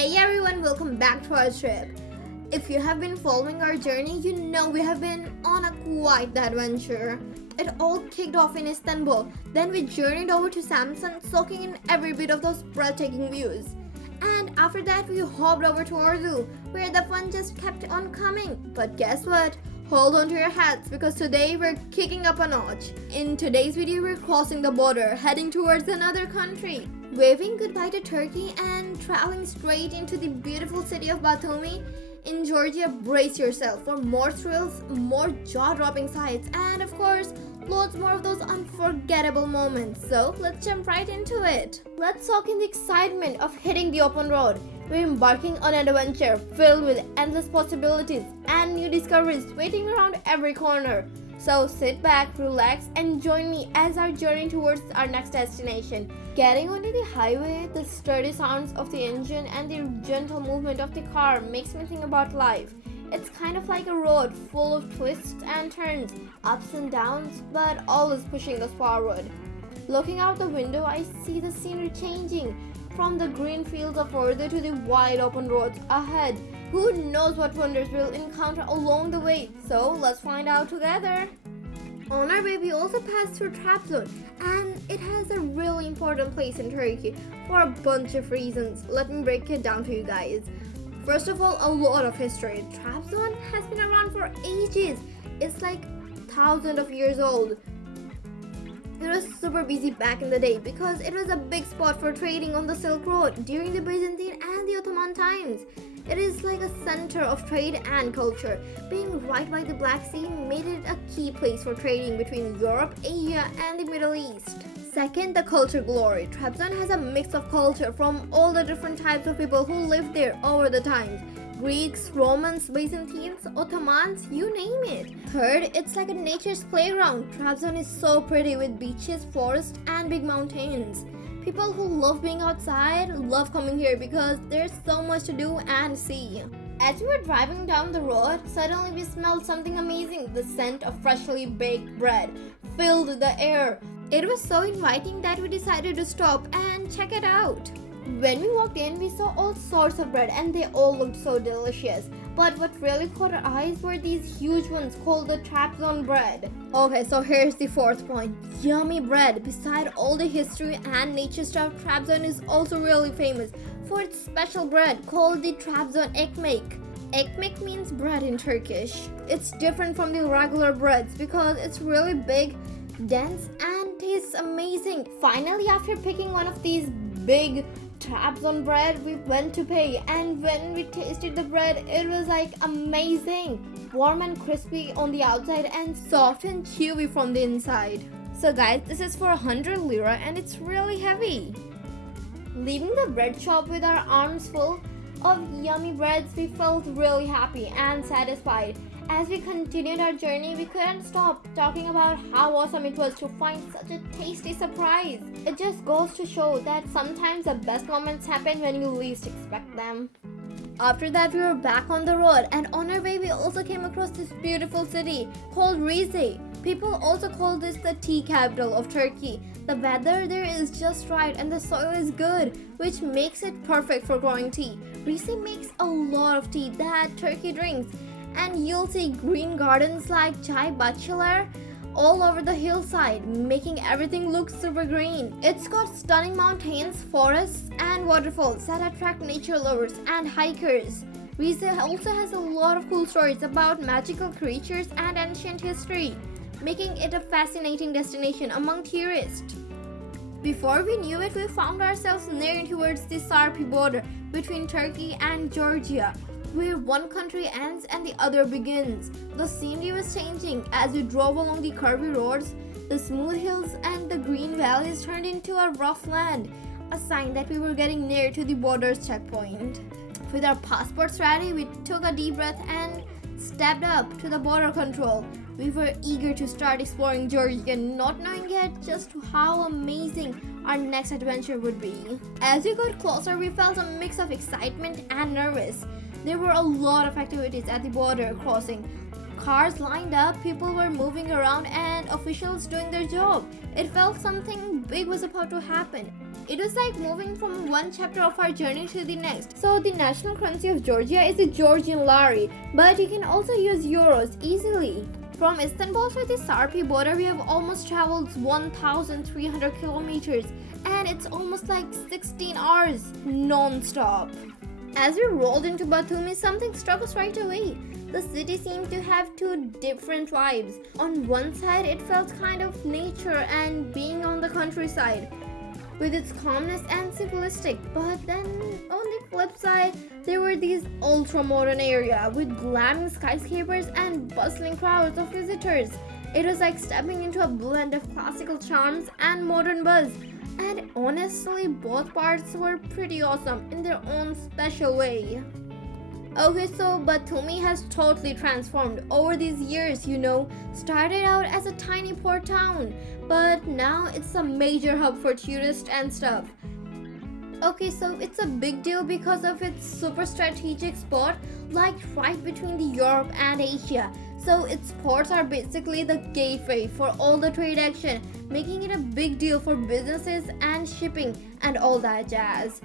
Hey everyone, welcome back to our trip. If you have been following our journey, you know we have been on a quite the adventure. It all kicked off in Istanbul, then we journeyed over to Samsun, soaking in every bit of those breathtaking views. And after that we hopped over to Ordu, where the fun just kept on coming. But guess what? Hold on to your hats because today we're kicking up a notch. In today's video we're crossing the border, heading towards another country. Waving goodbye to Turkey and traveling straight into the beautiful city of Batumi in Georgia. Brace yourself for more thrills, more jaw-dropping sights, and of course, loads more of those unforgettable moments. So let's jump right into it. Let's soak in the excitement of hitting the open road. We're embarking on an adventure filled with endless possibilities and new discoveries waiting around every corner. So sit back, relax, and join me as our journey towards our next destination. Getting onto the highway, the sturdy sounds of the engine and the gentle movement of the car makes me think about life. It's kind of like a road full of twists and turns, ups and downs, but always pushing us forward. Looking out the window, I see the scenery changing from the green fields of Ordu to the wide open roads ahead. Who knows what wonders we'll encounter along the way, so let's find out together. On our way, we also passed through Trapzone, and it has a really important place in Turkey for a bunch of reasons. Let me break it down to you guys. First of all, a lot of history. Trapzone has been around for ages. It's like thousands of years old. It was super busy back in the day because it was a big spot for trading on the Silk Road during the Byzantine and the Ottoman times. It is like a center of trade and culture. Being right by the Black Sea made it a key place for trading between Europe, Asia, and the Middle East. Second, the culture glory. Trabzon has a mix of culture from all the different types of people who lived there over the times. Greeks, Romans, Byzantines, Ottomans, you name it. Third, it's like a nature's playground. Trabzon is so pretty with beaches, forests, and big mountains. People who love being outside love coming here because there's so much to do and see. As we were driving down the road, suddenly we smelled something amazing. The scent of freshly baked bread filled the air. It was so inviting that we decided to stop and check it out. When we walked in, we saw all sorts of bread and they all looked so delicious. But what really caught our eyes were these huge ones called the Trapzone bread. Okay, so here's the fourth point. Yummy bread. Beside all the history and nature stuff, Trabzon is also really famous for its special bread called the Trabzon ekmek. Ekmek means bread in Turkish. It's different from the regular breads because it's really big, dense, and tastes amazing. Finally, after picking one of these big Trabzon bread, we went to pay, and when we tasted the bread, it was like amazing. Warm and crispy on the outside and soft and chewy from the inside. So guys, this is for 100 lira and it's really heavy. Leaving the bread shop with our arms full of yummy breads, we felt really happy and satisfied. As we continued our journey, we couldn't stop talking about how awesome it was to find such a tasty surprise. It just goes to show that sometimes the best moments happen when you least expect them. After that, we were back on the road, and on our way we also came across this beautiful city called Rize. People also call this the tea capital of Turkey. The weather there is just right and the soil is good, which makes it perfect for growing tea. Rize makes a lot of tea that Turkey drinks. And you'll see green gardens like chai bachelor all over the hillside, making everything look super green. It's got stunning mountains, forests, and waterfalls that attract nature lovers and hikers. Rize also has a lot of cool stories about magical creatures and ancient history, making it a fascinating destination among tourists. Before we knew it, we found ourselves nearing towards the sarpiborder between Turkey and Georgia, where one country ends and the other begins. The scenery was changing as we drove along the curvy roads. The smooth hills and the green valleys turned into a rough land, a sign that we were getting near to the border's checkpoint. With our passports ready, we took a deep breath and stepped up to the border control. We were eager to start exploring Georgia, not knowing yet just how amazing our next adventure would be. As we got closer, we felt a mix of excitement and nervous. There were a lot of activities at the border crossing. cars lined up, people were moving around, and officials doing their job. It felt something big was about to happen. It was like moving from one chapter of our journey to the next. So the national currency of Georgia is the Georgian lari, but you can also use euros easily. From Istanbul to the sarpiborder, we have almost traveled 1,300 kilometers, and it's almost like 16 hours non-stop. As we rolled into Batumi, something struck us right away. The city seemed to have two different vibes. On one side, it felt kind of nature and being on the countryside, with its calmness and simplistic. But then on the flip side, there were these ultra-modern area with glamming skyscrapers and bustling crowds of visitors. It was like stepping into a blend of classical charms and modern buzz. And honestly, both parts were pretty awesome in their own special way. Okay, so Batumi has totally transformed over these years, Started out as a tiny port town, but now it's a major hub for tourists and stuff. Okay, so it's a big deal because of its super strategic spot, like right between the Europe and Asia. So its ports are basically the gateway for all the trade action, making it a big deal for businesses and shipping and all that jazz.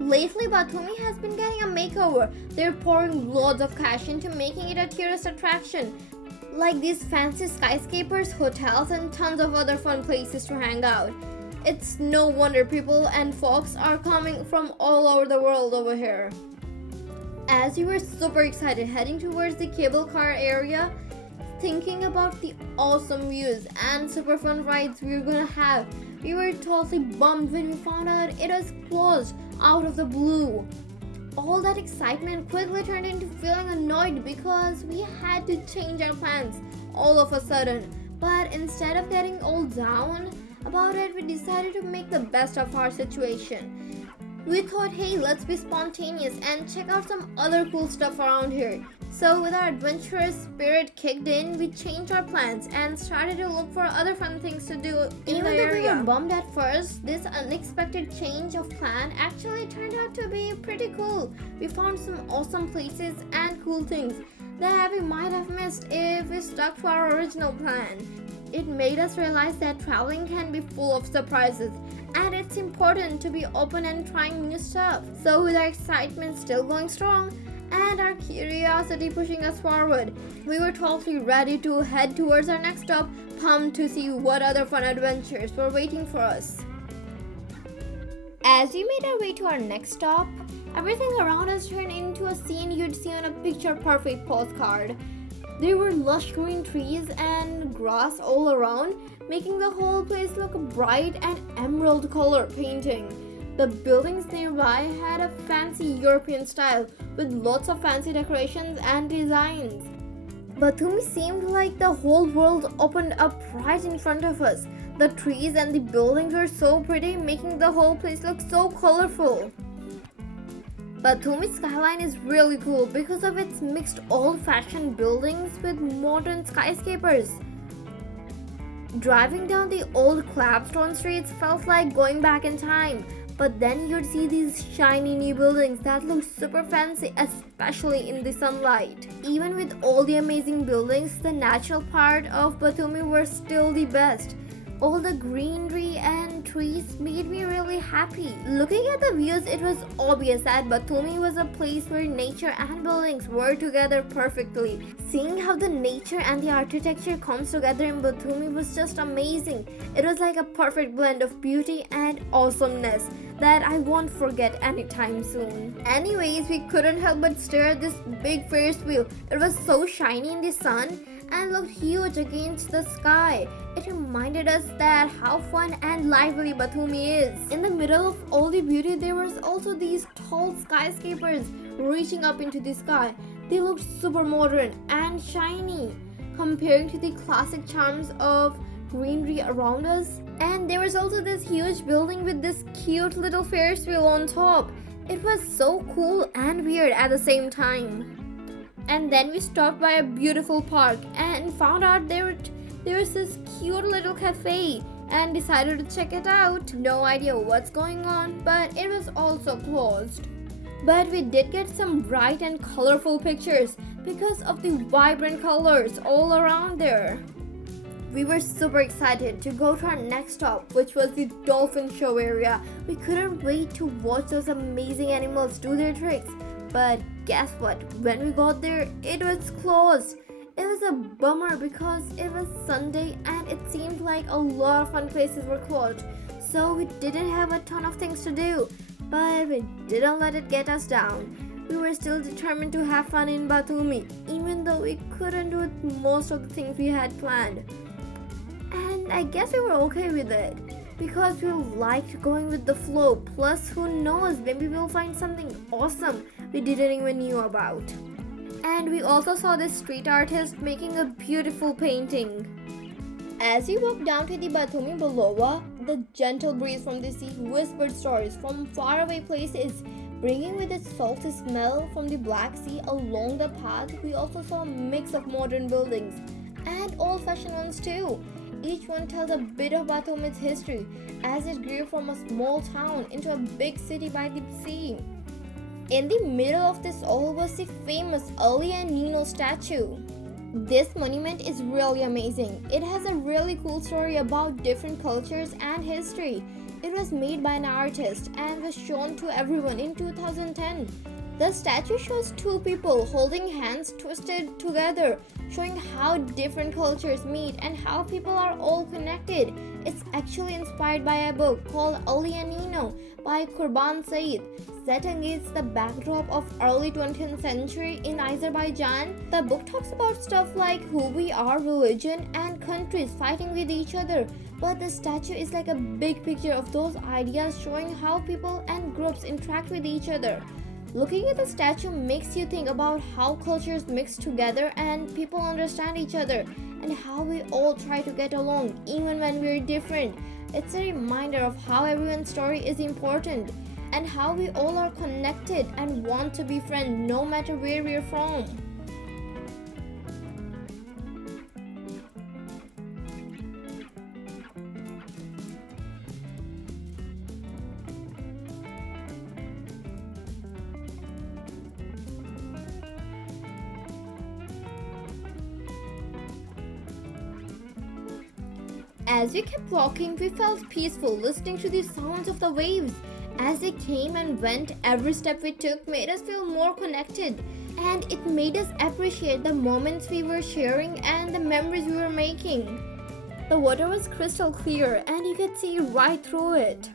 Lately, Batumi has been getting a makeover. They're pouring loads of cash into making it a tourist attraction, like these fancy skyscrapers, hotels, and tons of other fun places to hang out. It's no wonder people and folks are coming from all over the world over here. As we were super excited heading towards the cable car area, thinking about the awesome views and super fun rides we were gonna have, we were totally bummed when we found out it was closed out of the blue. All that excitement quickly turned into feeling annoyed because we had to change our plans all of a sudden. But instead of getting all down about it, we decided to make the best of our situation. We thought, hey, let's be spontaneous and check out some other cool stuff around here. So with our adventurous spirit kicked in, we changed our plans and started to look for other fun things to do in the area. Even though we were bummed at first, this unexpected change of plan actually turned out to be pretty cool. We found some awesome places and cool things that we might have missed if we stuck to our original plan. It made us realize that traveling can be full of surprises, and it's important to be open and trying new stuff. So with our excitement still going strong and our curiosity pushing us forward, we were totally ready to head towards our next stop, pumped to see what other fun adventures were waiting for us. As we made our way to our next stop, everything around us turned into a scene you'd see on a picture-perfect postcard. There were lush green trees and grass all around, making the whole place look a bright and emerald color painting. The buildings nearby had a fancy European style with lots of fancy decorations and designs. Batumi seemed like the whole world opened up right in front of us. The trees and the buildings were so pretty, making the whole place look so colorful. Batumi's skyline is really cool because of its mixed old-fashioned buildings with modern skyscrapers. Driving down the old cobblestone streets felt like going back in time, but then you'd see these shiny new buildings that look super fancy, especially in the sunlight. Even with all the amazing buildings, the natural part of Batumi were still the best. All the greenery and trees made me really happy. Looking at the views, it was obvious that Batumi was a place where nature and buildings were together perfectly. Seeing how the nature and the architecture comes together in Batumi was just amazing. It was like a perfect blend of beauty and awesomeness that I won't forget anytime soon. Anyways, we couldn't help but stare at this big Ferris wheel. It was so shiny in the sun and looked huge against the sky. It reminded us that how fun and lively Batumi is. In the middle of all the beauty, there was also these tall skyscrapers reaching up into the sky. They looked super modern and shiny, comparing to the classic charms of greenery around us. And there was also this huge building with this cute little Ferris wheel on top. It was so cool and weird at the same time. And then we stopped by a beautiful park and found out there was this cute little cafe and decided to check it out. No idea what's going on, but it was also closed. But we did get some bright and colorful pictures because of the vibrant colors all around there. We were super excited to go to our next stop, which was the dolphin show area. We couldn't wait to watch those amazing animals do their tricks. But guess what? When we got there, it was closed. It was a bummer because it was Sunday and it seemed like a lot of fun places were closed. So we didn't have a ton of things to do. But we didn't let it get us down. We were still determined to have fun in Batumi, even though we couldn't do most of the things we had planned. And I guess we were okay with it, because we liked going with the flow. Plus, who knows, maybe we'll find something awesome we didn't even knew about. And we also saw this street artist making a beautiful painting. As we walked down to the Batumi below, the gentle breeze from the sea whispered stories from faraway places, bringing with its salty smell from the Black Sea. Along the path, we also saw a mix of modern buildings and old-fashioned ones too. Each one tells a bit of Batumi's history as it grew from a small town into a big city by the sea. In the middle of this all was the famous Alen and Nino statue. This monument is really amazing. It has a really cool story about different cultures and history. It was made by an artist and was shown to everyone in 2010. The statue shows two people holding hands twisted together, showing how different cultures meet and how people are all connected. It's actually inspired by a book called Alen and Nino by Kurban Said, set against the backdrop of early 20th century in Azerbaijan. The book talks about stuff like who we are, religion, and countries fighting with each other. But the statue is like a big picture of those ideas, showing how people and groups interact with each other. Looking at the statue makes you think about how cultures mix together and people understand each other, and how we all try to get along even when we're different. It's a reminder of how everyone's story is important and how we all are connected and want to be friends no matter where we're from. As we kept walking, we felt peaceful listening to the sounds of the waves. As they came and went, every step we took made us feel more connected, and it made us appreciate the moments we were sharing and the memories we were making. The water was crystal clear and you could see right through it.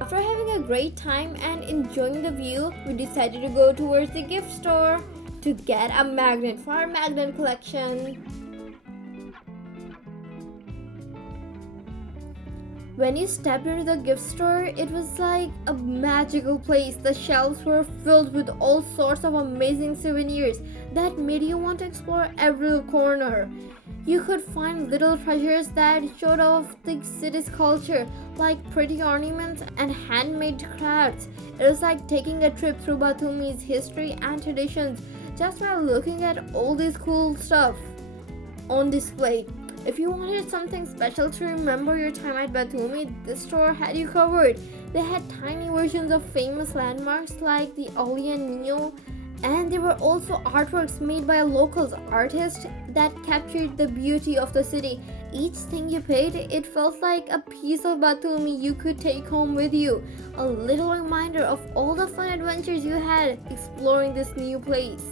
After having a great time and enjoying the view, we decided to go towards the gift store to get a magnet for our magnet collection. When you stepped into the gift store, it was like a magical place. The shelves were filled with all sorts of amazing souvenirs that made you want to explore every corner. You could find little treasures that showed off the city's culture, like pretty ornaments and handmade crafts. It was like taking a trip through Batumi's history and traditions just by looking at all this cool stuff on display. If you wanted something special to remember your time at Batumi, this store had you covered. They had tiny versions of famous landmarks like the Alen and Nino, and there were also artworks made by locals artists that captured the beauty of the city. Each thing you paid, it felt like a piece of Batumi you could take home with you. A little reminder of all the fun adventures you had exploring this new place.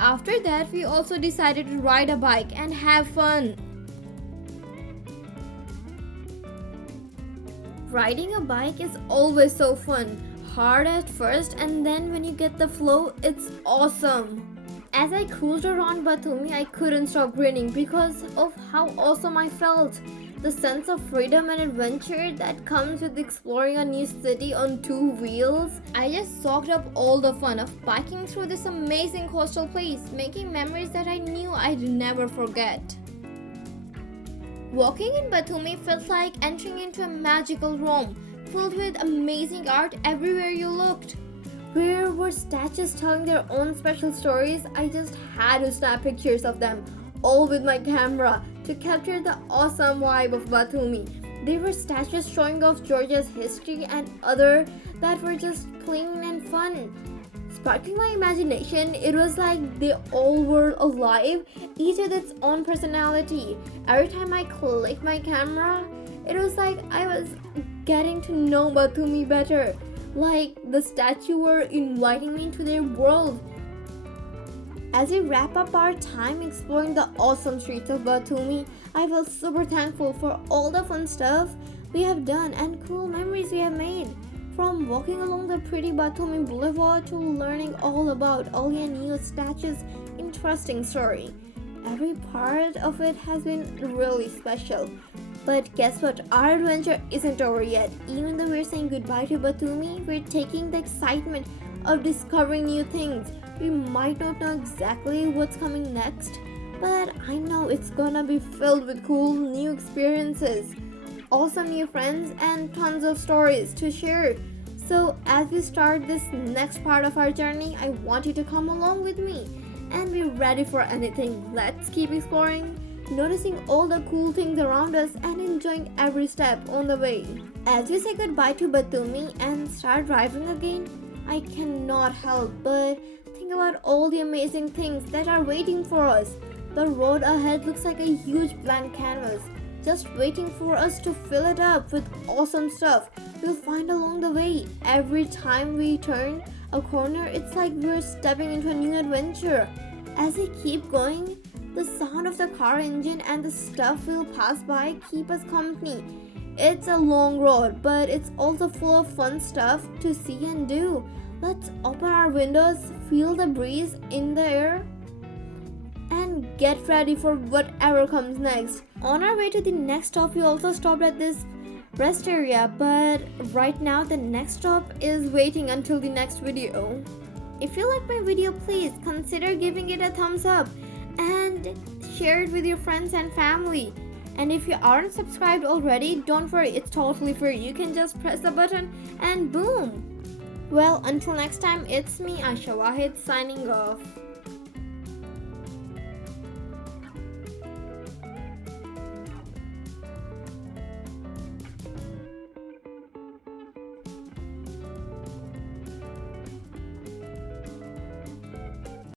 After that, we also decided to ride a bike and have fun. Riding a bike is always so fun. Hard at first, and then when you get the flow, it's awesome. As I cruised around Batumi, I couldn't stop grinning because of how awesome I felt. The sense of freedom and adventure that comes with exploring a new city on two wheels. I just soaked up all the fun of biking through this amazing coastal place, making memories that I knew I'd never forget. Walking in Batumi felt like entering into a magical Rome, filled with amazing art everywhere you looked. There were statues telling their own special stories. I just had to snap pictures of them, all with my camera, to capture the awesome vibe of Batumi. There were statues showing off Georgia's history and other that were just clean and fun. Sparking my imagination, it was like they all were alive, each with its own personality. Every time I clicked my camera, it was like I was getting to know Batumi better. Like the statue were inviting me into their world. As we wrap up our time exploring the awesome streets of Batumi, I feel super thankful for all the fun stuff we have done and cool memories we have made. From walking along the pretty Batumi Boulevard to learning all about Ali and Nino's statue's interesting story. Every part of it has been really special. But guess what? Our adventure isn't over yet. Even though we're saying goodbye to Batumi, we're taking the excitement of discovering new things. We might not know exactly what's coming next, but I know it's gonna be filled with cool new experiences, awesome new friends, and tons of stories to share. So as we start this next part of our journey, I want you to come along with me and be ready for anything. Let's keep exploring, noticing all the cool things around us and enjoying every step on the way. As we say goodbye to Batumi and start driving again, I cannot help but think about all the amazing things that are waiting for us. The road ahead looks like a huge blank canvas, just waiting for us to fill it up with awesome stuff we'll find along the way. Every time we turn a corner, it's like we're stepping into a new adventure. As we keep going, the sound of the car engine and the stuff we'll pass by keep us company. It's a long road, but it's also full of fun stuff to see and do. Let's open our windows, feel the breeze in the air, and get ready for whatever comes next. On our way to the next stop, we also stopped at this rest area, but right now the next stop is waiting until the next video. If you like my video, please consider giving it a thumbs up and share it with your friends and family. And if you aren't subscribed already, don't worry, it's totally free. You can just press the button and boom! Well, until next time, it's me, Asha Wahid, signing off.